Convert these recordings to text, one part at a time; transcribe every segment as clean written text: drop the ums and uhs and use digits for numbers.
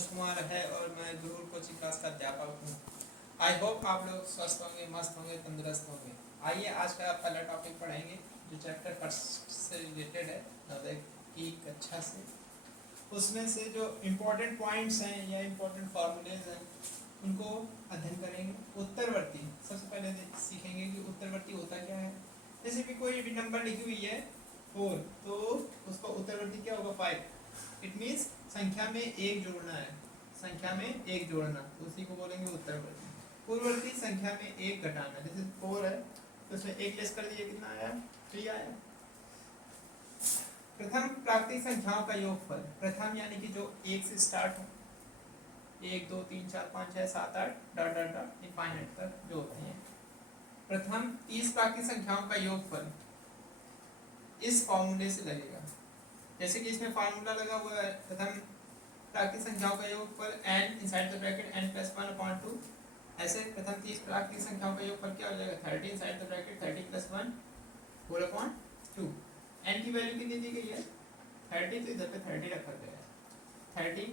अनुज कुमार है और मैं गुरुकुल कोचिंग क्लास का अध्यापक हूँ। आई होप आप लोग स्वस्थ होंगे, मस्त होंगे, तंदुरुस्त होंगे। आइए आज का पहला टॉपिक पढ़ेंगे जो चैप्टर फर्स्ट से रिलेटेड है नवोदय की कक्षा से। उसमें से जो इम्पोर्टेंट पॉइंट्स हैं या इम्पोर्टेंट फार्मूलेज हैं उनको अध्ययन करेंगे। उत्तरवर्ती सबसे पहले सीखेंगे कि उत्तरवर्ती होता क्या है। जैसे कि कोई भी नंबर लिखी हुई है 4 तो उसका उत्तरवर्ती क्या होगा 5। इट मीन्स संख्या में एक जोड़ना है, संख्या में एक जोड़ना, उसी को बोलेंगे उत्तरवर्ती। पूर्ववर्ती संख्या में एक घटाना, जैसे 4 है तो उसमें एक लेस कर दिया, कितना आया 3 आया। प्रथम प्राकृतिक संख्याओं का योगफल, प्रथम यानी कि जो एक से स्टार्ट हो, 1 2 3 4 5 6 7 8 डॉट डॉट डॉट इनफाइनाइट तक जो होते हैं। प्रथम 30 प्राकृतिक संख्याओं का योगफल इस फॉर्मूले से लगेगा। जैसे कि इसमें फार्मूला लगा हुआ है, प्रथम प्राकृतिक संख्याओं का योगफल n inside the bracket n + 1/2। ऐसे प्रथम 30 प्राकृतिक संख्याओं का योगफल क्या हो जाएगा 30 inside the bracket 30 + 1 whole upon 2। n की वैल्यू कितनी दी गई है 30, तो इधर पे 30 रखा गया है। 30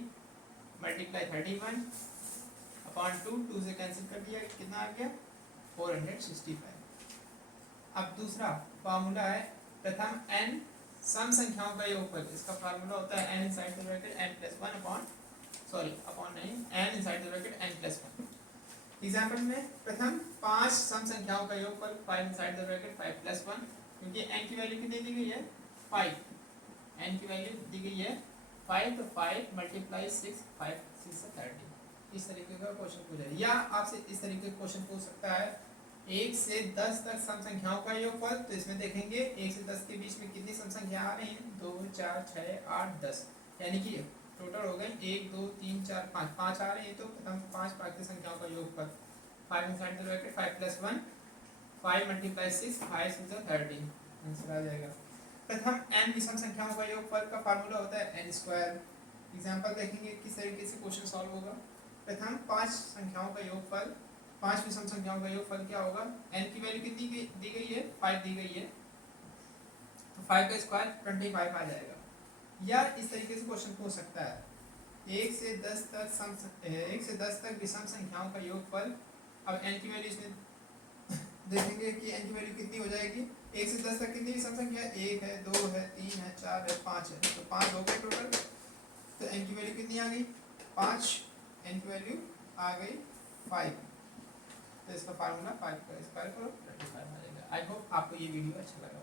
× 31 अपॉन 2 से कैंसिल कर दिया, कितना आ गया 465। अब दूसरा फार्मूला है प्रथम n सम संख्याओं का योगफल, इसका फार्मूला होता है n inside the bracket n + 1 upon upon नहीं n inside the bracket n + 1। Example में प्रथम 5 सम संख्याओं का योगफल 5 इनसाइड द ब्रैकेट 5 + 1, क्योंकि n की वैल्यू कितनी दी गई है 5, n की वैल्यू दी गई है 5, तो 5 × 6 5 6 से 30। इस तरीके का क्वेश्चन पूछा है, या आपसे इस तरीके का क्वेश्चन पूछ सकता है 1 से 10 तक सम संख्याओं का योगफल। तो इसमें देखेंगे 1 से 10 के बीच में कितनी सम संख्या आ रही हैं 2 4 6 8 10, यानी कि टोटल हो गए 1 2 3 4 5 5 आ रही है। तो प्रथम 5 प्राकृतिक संख्याओं का योगफल 5 इनसाइड द ब्रैकेट 5 + 1 5 × 6 5 6 30 आंसर आ जाएगा। प्रथम n विषम संख्याओं का योगफल का फार्मूला होता है n²। एग्जांपल देखेंगे किस तरीके से क्वेश्चन सॉल्व होगा। प्रथम 5 संख्याओं का योगफल, 5 विषम संख्याओं का योगफल क्या होगा, n की वैल्यू कितनी दी गई है 5 दी गई है, तो 5 का स्क्वायर 25 आ जाएगा। या इस तरीके से क्वेश्चन पूछ सकता है 1 से 10 तक विषम संख्याओं का योगफल। अब n की वैल्यू इसमें देखेंगे कि n की वैल्यू कितनी हो जाएगी 1 से 10 तक कितनी विषम संख्या है 1 है 2 है 3 है 4 है 5 है, तो 5 हो गए टोटल। तो n की वैल्यू कितनी आ गई 5, n की वैल्यू आ गई 5, तो इसका फार्मूला 5 का स्क्वायर करो 25 आ जाएगा। आई होप आपको ये वीडियो अच्छा लगा।